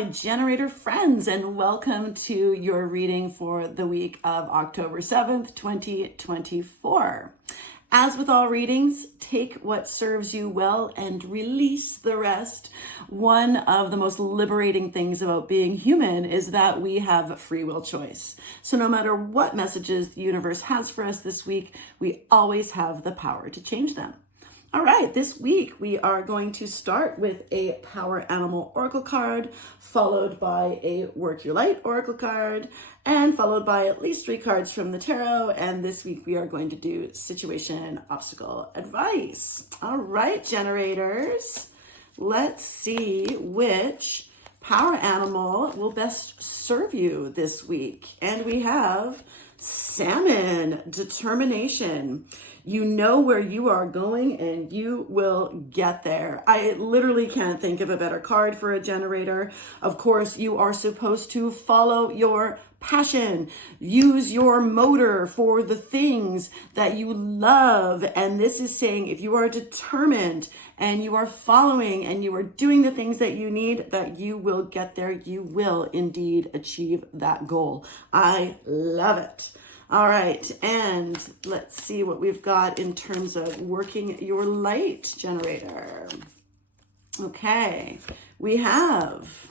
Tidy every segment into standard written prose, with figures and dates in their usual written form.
my generator friends, and welcome to your reading for the week of October 7th, 2024. As with all readings, take what serves you well and release the rest. One of the most liberating things about being human is that we have free will choice. So no matter what messages the universe has for us this week, we always have the power to change them. All right, this week we are going to start with a Power Animal Oracle card, followed by a Work Your Light Oracle card, and followed by at least 3 cards from the tarot. And this week we are going to do Situation, Obstacle, Advice. All right, generators, let's see which Power Animal will best serve you this week. And we have Salmon, Determination. You know where you are going and you will get there. I literally can't think of a better card for a generator. Of course, you are supposed to follow your passion, use your motor for the things that you love. And this is saying if you are determined and you are following and you are doing the things that you need, that you will get there. You will indeed achieve that goal. I love it. All right, and let's see what we've got in terms of working your light, generator. Okay, we have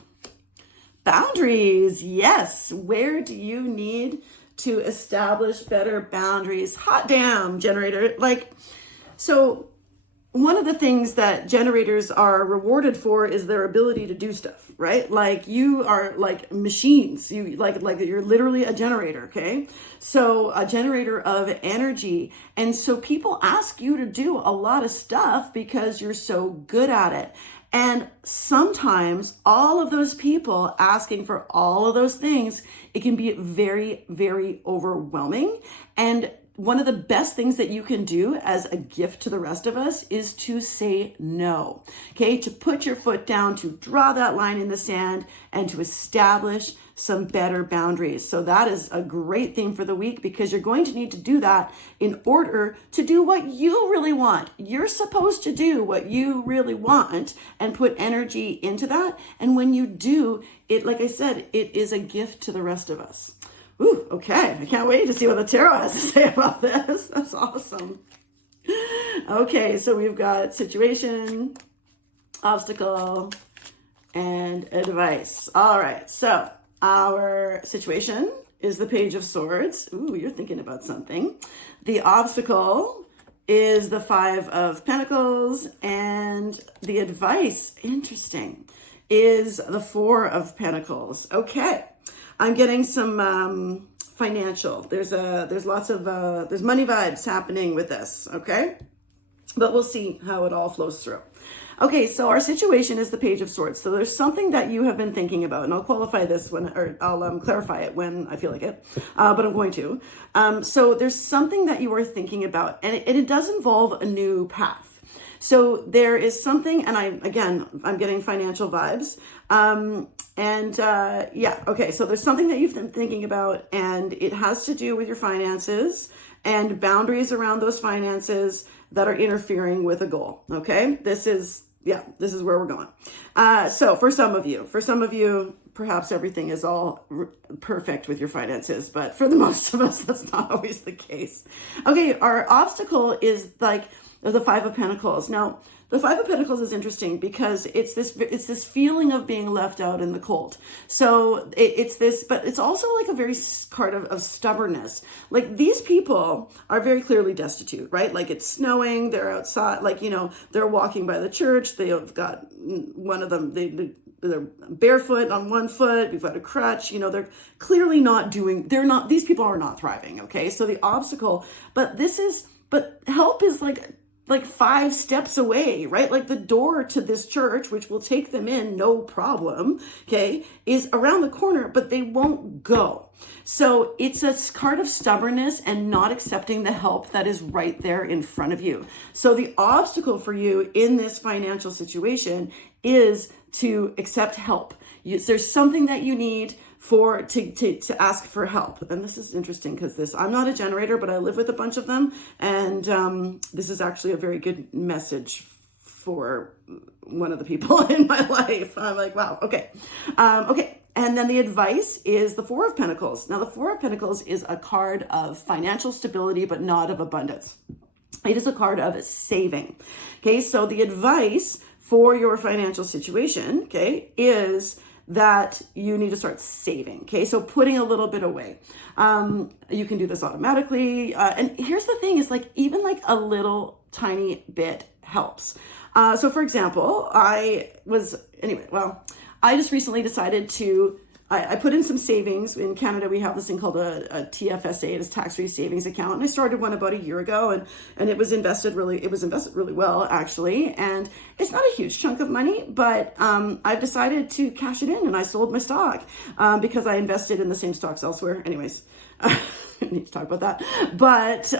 boundaries. Yes, where do you need to establish better boundaries? Hot damn, generator. So one of the things that generators are rewarded for is their ability to do stuff, right? Like you are like machines. You like you're literally a generator, okay? So a generator of energy. And so people ask you to do a lot of stuff because you're so good at it. And sometimes all of those people asking for all of those things, it can be very, very overwhelming. And one of the best things that you can do as a gift to the rest of us is to say no, okay? To put your foot down, to draw that line in the sand, and to establish some better boundaries. So that is a great theme for the week because you're going to need to do that in order to do what you really want. You're supposed to do what you really want and put energy into that. And when you do it, like I said, it is a gift to the rest of us. Ooh, okay. I can't wait to see what the tarot has to say about this. That's awesome. Okay, so we've got situation, obstacle, and advice. All right, so our situation is the Page of Swords. Ooh, you're thinking about something. The obstacle is the 5 of Pentacles, and the advice, interesting, is the 4 of Pentacles. Okay. I'm getting some financial. There's lots of there's money vibes happening with this, okay? But we'll see how it all flows through. Okay, so our situation is the Page of Swords. So there's something that you have been thinking about, and I'll qualify this I'll clarify it when I feel like it, but I'm going to. So there's something that you are thinking about, and it does involve a new path. So there is something, and I'm getting financial vibes. Okay, so there's something that you've been thinking about, and it has to do with your finances and boundaries around those finances that are interfering with a goal. Okay, this is where we're going. So for some of you, perhaps everything is all perfect with your finances, but for the most of us, that's not always the case. Okay, our obstacle is like the 5 of Pentacles. Now, the 5 of Pentacles is interesting because it's this feeling of being left out in the cold. So it's this, but it's also like a very card of stubbornness. Like these people are very clearly destitute, right? Like it's snowing, they're outside, they're walking by the church. They have got one of them, they're barefoot on one foot. We've got a crutch. They're clearly these people are not thriving. Okay. So the obstacle, but help is like 5 steps away, right? Like the door to this church, which will take them in, no problem, okay, is around the corner, but they won't go. So it's a card of stubbornness and not accepting the help that is right there in front of you. So the obstacle for you in this financial situation is to accept help. There's something that you need to ask for help. And this is interesting because I'm not a generator, but I live with a bunch of them. And this is actually a very good message for one of the people in my life. I'm like, wow, okay. Okay. And then the advice is the Four of Pentacles. Now, the Four of Pentacles is a card of financial stability, but not of abundance. It is a card of saving. Okay. So the advice for your financial situation, okay, is that you need to start saving. Okay. So putting a little bit away. You can do this automatically. And here's the thing is like, even like a little tiny bit helps. So for example, I just recently decided to, I put in some savings. In Canada, we have this thing called a TFSA, it's tax-free savings account. And I started one about a year ago and it was invested really well, actually. And it's not a huge chunk of money, but I've decided to cash it in and I sold my stock because I invested in the same stocks elsewhere. Anyways, I need to talk about that. But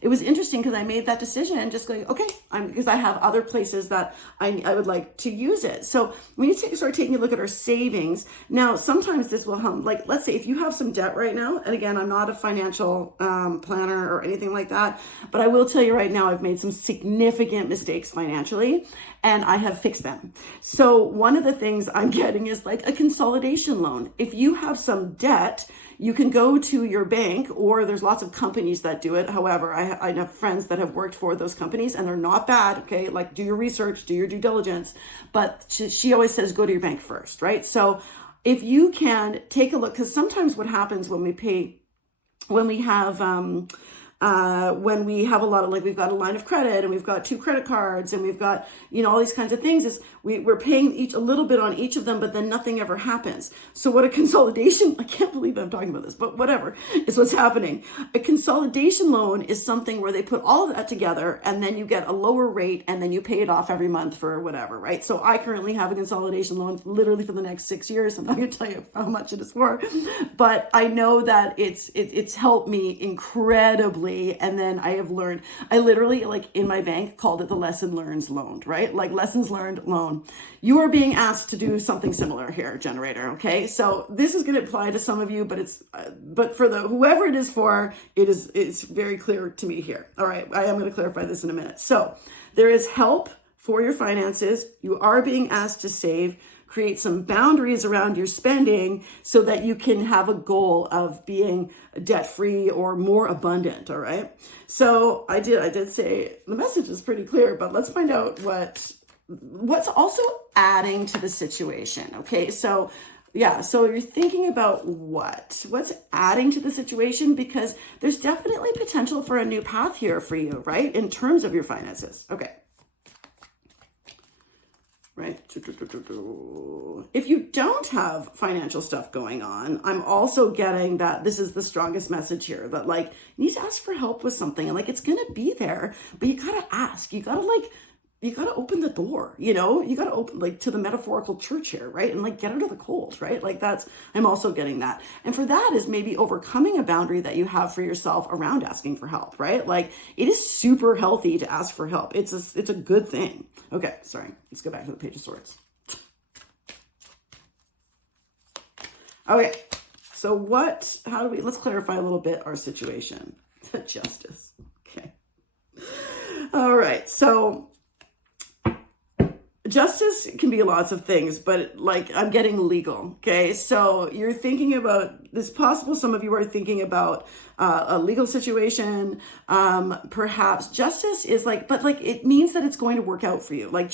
it was interesting because I made that decision just going, okay, because I have other places that I would like to use it. So when you start taking a look at our savings, now sometimes this will help. Like, let's say if you have some debt right now, and again, I'm not a financial planner or anything like that, but I will tell you right now, I've made some significant mistakes financially and I have fixed them. So one of the things I'm getting is like a consolidation loan. If you have some debt, you can go to your bank, or there's lots of companies that do it. However, I have friends that have worked for those companies and they're not bad. Okay. Like, do your research, do your due diligence, but she always says, go to your bank first. Right. So if you can take a look, because sometimes what happens when we have a lot of, like, we've got a line of credit and we've got 2 credit cards and we've got, all these kinds of things, is we're paying each a little bit on each of them, but then nothing ever happens. So what a consolidation, I can't believe I'm talking about this, but whatever is what's happening. A consolidation loan is something where they put all of that together and then you get a lower rate and then you pay it off every month for whatever, right? So I currently have a consolidation loan literally for the next 6 years. I'm not going to tell you how much it is for, but I know that it's helped me incredibly. And then I have learned, I literally, like, in my bank called it the lesson learned loan, right? Like, lessons learned loan. You are being asked to do something similar here, generator. Okay. So this is going to apply to some of you, but for whoever it is for, it's very clear to me here. All right. I am going to clarify this in a minute. So there is help for your finances. You are being asked to save. Create some boundaries around your spending so that you can have a goal of being debt-free or more abundant. All right. So I did say the message is pretty clear, but let's find out what's also adding to the situation. Okay. So yeah. So you're thinking about what's adding to the situation, because there's definitely potential for a new path here for you, right? In terms of your finances. Okay. Right. If you don't have financial stuff going on, I'm also getting that this is the strongest message here, that, like, you need to ask for help with something, and, like, it's going to be there, but you got to ask, you got to open the door, you got to open, like, to the metaphorical church here, right? And, like, get out of the cold, right? Like, I'm also getting that. And for that is maybe overcoming a boundary that you have for yourself around asking for help, right? Like, it is super healthy to ask for help. It's a good thing. Okay. Sorry. Let's go back to the Page of Swords. Okay. So let's clarify a little bit our situation. Justice. Okay. All right. So justice can be lots of things, but, like, I'm getting legal. Okay. So you're thinking about this, possible. Some of you are thinking about a legal situation. Perhaps justice is but it means that it's going to work out for you. Like,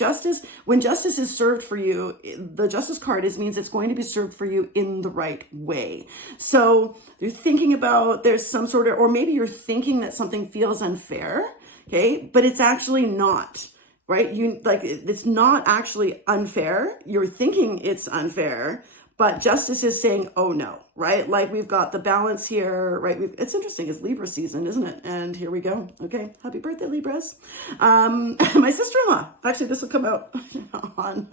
when justice is served for you, the justice card means it's going to be served for you in the right way. So you're thinking about, there's some sort of, or maybe you're thinking that something feels unfair. Okay. But it's actually not. Right? It's not actually unfair. You're thinking it's unfair, but justice is saying, oh no, right? Like, we've got the balance here, right? It's interesting. It's Libra season, isn't it? And here we go. Okay. Happy birthday, Libras. My sister-in-law, actually, this will come out on,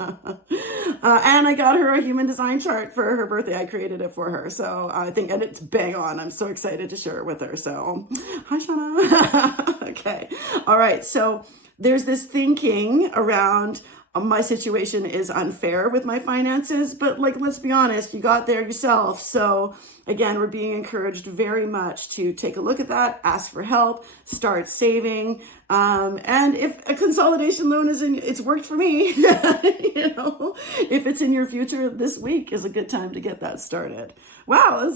and I got her a human design chart for her birthday. I created it for her. So I think, and it's bang on. I'm so excited to share it with her. So hi, Shauna. Okay. All right. So there's this thinking around, my situation is unfair with my finances, but, like, let's be honest, you got there yourself. So again, we're being encouraged very much to take a look at that, ask for help, start saving, And if a consolidation loan it's worked for me, if it's in your future, this week is a good time to get that started. Wow,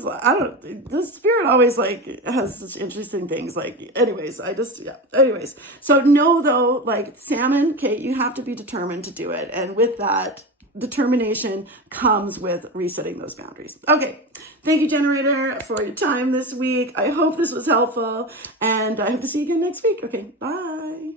the spirit always has such interesting things. Anyways, so know though, salmon, okay, you have to be determined to do it. And with that determination comes with resetting those boundaries. Okay. Thank you, generator, for your time this week. I hope this was helpful, and I hope to see you again next week. Okay. Bye.